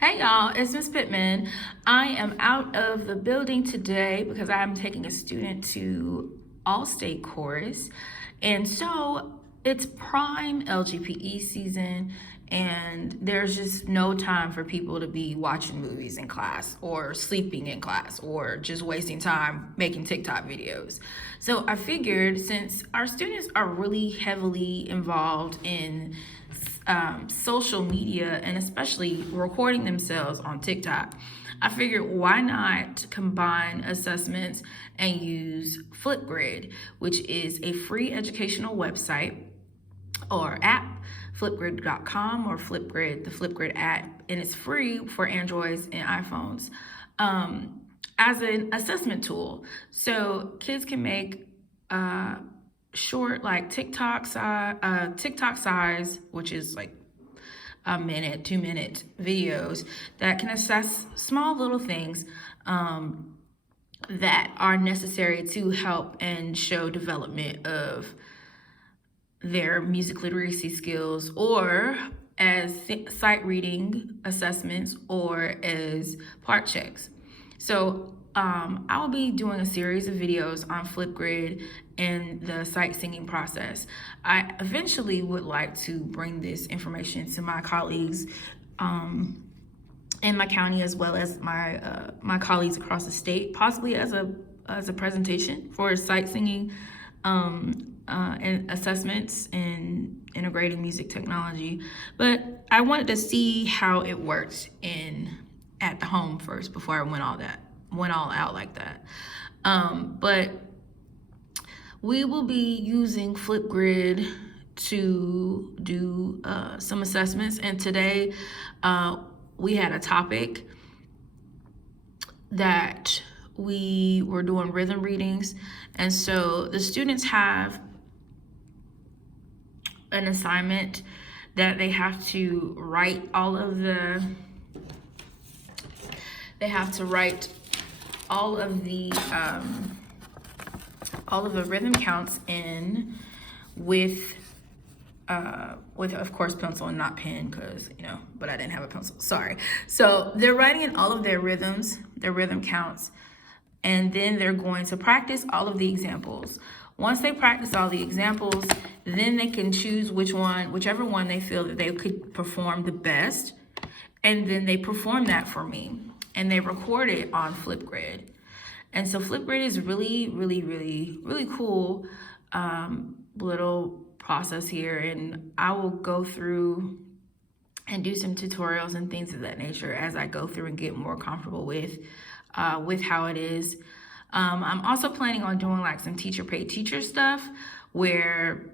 Hey y'all, it's Miss Pittman. I am out of the building today because I'm taking a student to All-State Chorus. And so it's prime LGPE season, and there's just no time for people to be watching movies in class or sleeping in class or just wasting time making TikTok videos. So I figured, since our students are really heavily involved in social media and especially recording themselves on TikTok, I figured why not combine assessments and use Flipgrid, which is a free educational website or app, flipgrid.com or Flipgrid, the Flipgrid app, and it's free for Androids and iPhones as an assessment tool. So kids can make short, like TikTok size, which is like a minute, 2 minute videos that can assess small little things that are necessary to help and show development of their music literacy skills, or as sight reading assessments, or as part checks. So I'll be doing a series of videos on Flipgrid and the sight singing process. I eventually would like to bring this information to my colleagues in my county, as well as my colleagues across the state, possibly as a presentation for sight singing and assessments and integrating music technology. But I wanted to see how it worked at the home first before I went all out like that. But we will be using Flipgrid to do some assessments, and today we had a topic that we were doing rhythm readings, and so the students have an assignment that they have to write all of the rhythm counts in with of course pencil and not pen, because but I didn't have a pencil, sorry. So they're writing in all of their rhythms, their rhythm counts, and then they're going to practice all of the examples. Once they practice all the examples, then they can choose whichever one they feel that they could perform the best, and then they perform that for me, and they record it on Flipgrid. And so Flipgrid is really, really, really, really cool little process here, and I will go through and do some tutorials and things of that nature as I go through and get more comfortable with how it is. I'm also planning on doing like some teacher paid teacher stuff, where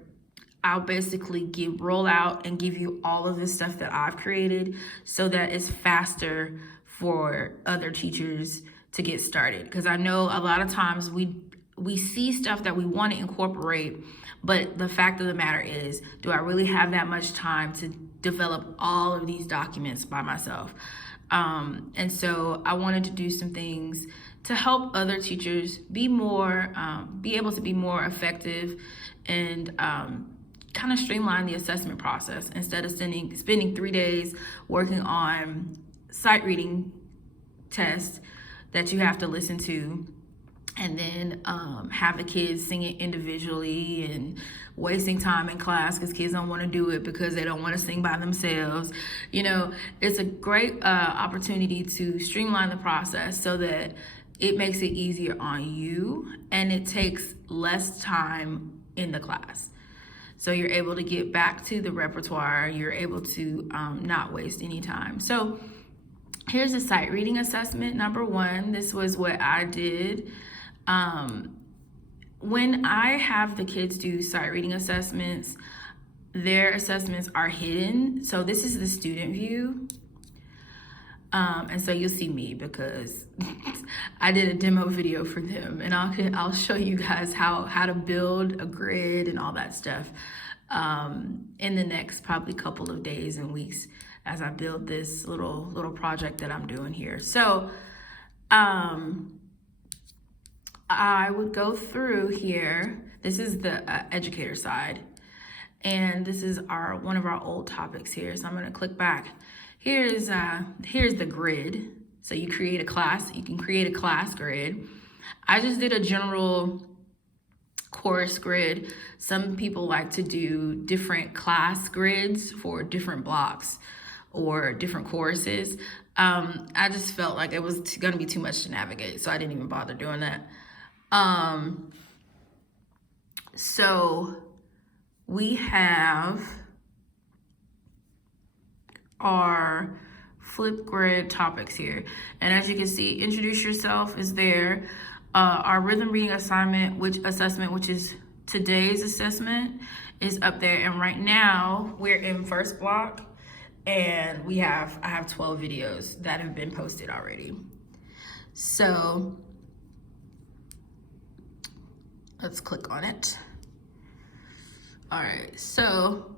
I'll basically roll out and give you all of the stuff that I've created, so that it's faster for other teachers to get started. Because I know a lot of times we see stuff that we want to incorporate, but the fact of the matter is, do I really have that much time to develop all of these documents by myself? And so I wanted to do some things to help other teachers be able to be more effective, and kind of streamline the assessment process, instead of spending 3 days working on sight reading tests that you have to listen to, and then have the kids sing it individually, and wasting time in class because kids don't want to do it because they don't want to sing by themselves. It's a great opportunity to streamline the process so that it makes it easier on you, and it takes less time in the class. So you're able to get back to the repertoire, you're able to not waste any time. So here's a sight reading assessment, number 1. This was what I did. When I have the kids do sight reading assessments, their assessments are hidden. So this is the student view. And so you'll see me because I did a demo video for them, and I'll show you guys how to build a grid and all that stuff in the next probably couple of days and weeks as I build this little project that I'm doing here. So I would go through here. This is the educator side, and this is one of our old topics here. So I'm going to click back here's the grid. So you create a class. You can create a class grid. I just did a general course grid. Some people like to do different class grids for different blocks or different courses. I just felt like it was going to be too much to navigate, so I didn't even bother doing that. So we have our Flipgrid topics here. And as you can see, introduce yourself is there. Our rhythm reading assignment, which is today's assessment, is up there. And right now we're in first block, and I have 12 videos that have been posted already. So let's click on it. All right, so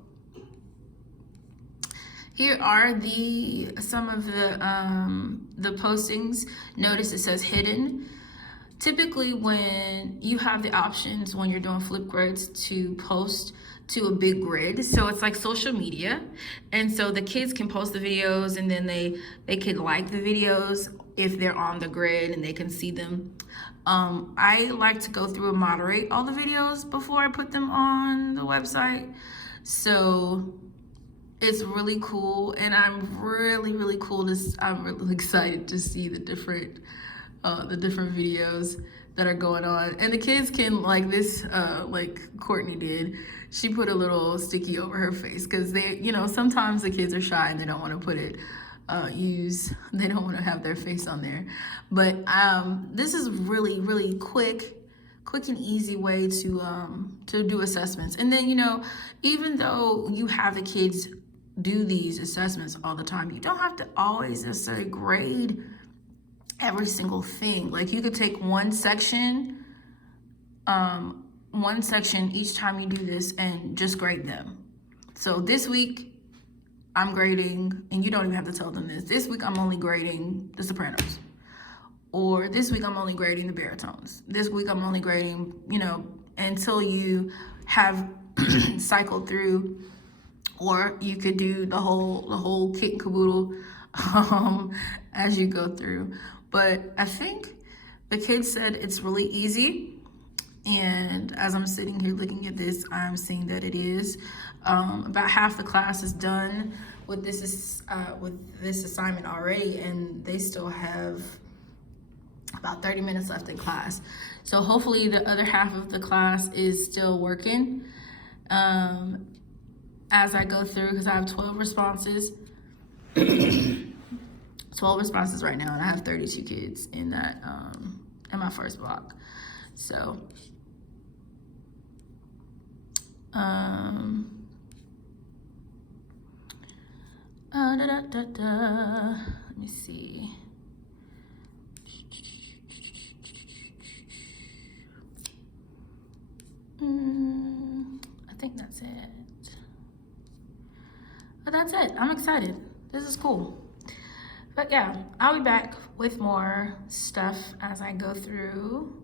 here are some of the postings. Notice it says hidden. Typically when you have the options when you're doing Flipgrids to post to a big grid, so it's like social media, and so the kids can post the videos and then they can like the videos if they're on the grid and they can see them. I like to go through and moderate all the videos before I put them on the website, so it's really cool, and I'm really excited to see the different videos that are going on. And the kids can, like this, like Courtney did, she put a little sticky over her face, because they, sometimes the kids are shy and they don't want to put it, they don't want to have their face on there. But this is really quick and easy way to do assessments. And then, even though you have the kids do these assessments all the time, you don't have to always necessarily grade every single thing. Like, you could take one section each time you do this and just grade them. So this week I'm grading, and you don't even have to tell them this week I'm only grading the sopranos, or this week I'm only grading the baritones, this week I'm only grading, until you have cycled through. Or you could do the whole kit and caboodle as you go through. But I think the kids said it's really easy. And as I'm sitting here looking at this, I'm seeing that it is. About half the class is done with this assignment already, and they still have about 30 minutes left in class. So hopefully the other half of the class is still working. As I go through, because I have 12 responses. 12 responses right now, and I have 32 kids in that in my first block. So let me see. I think that's it. But that's it. I'm excited. This is cool. But yeah, I'll be back with more stuff as I go through.